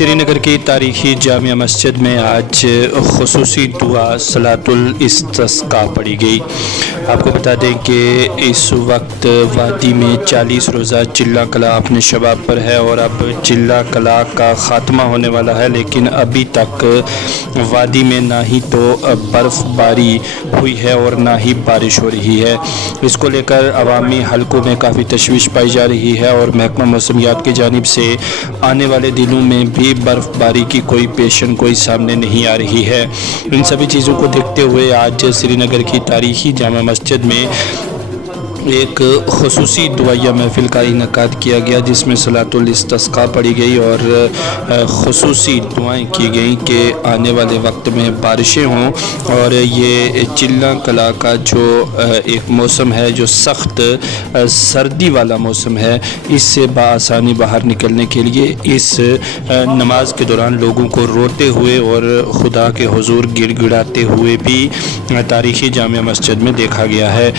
سری نگر کی تاریخی جامع مسجد میں آج خصوصی دعا صلاۃ الاستسقاء پڑھی گئی۔ آپ کو بتا دیں کہ اس وقت وادی میں 40 روزہ چلہ کلا اپنے شباب پر ہے اور اب چلہ کلا کا خاتمہ ہونے والا ہے، لیکن ابھی تک وادی میں نہ ہی تو برف باری ہوئی ہے اور نہ ہی بارش ہو رہی ہے۔ اس کو لے کر عوامی حلقوں میں کافی تشویش پائی جا رہی ہے اور محکمہ موسمیات کی جانب سے آنے والے دنوں میں بھی برف باری کی کوئی پیشن گوئی سامنے نہیں آ رہی ہے۔ ان سبھی چیزوں کو دیکھتے ہوئے آج سری نگر کی تاریخی جامع مسجد میں ایک خصوصی دعائیہ محفل کا انعقاد کیا گیا، جس میں صلاۃ الاستسقاء پڑھی گئی اور خصوصی دعائیں کی گئیں کہ آنے والے وقت میں بارشیں ہوں اور یہ چلہ کلا کا جو ایک موسم ہے، جو سخت سردی والا موسم ہے، اس سے بآسانی باہر نکلنے کے لیے اس نماز کے دوران لوگوں کو روتے ہوئے اور خدا کے حضور گڑ گڑاتے ہوئے بھی تاریخی جامع مسجد میں دیکھا گیا ہے۔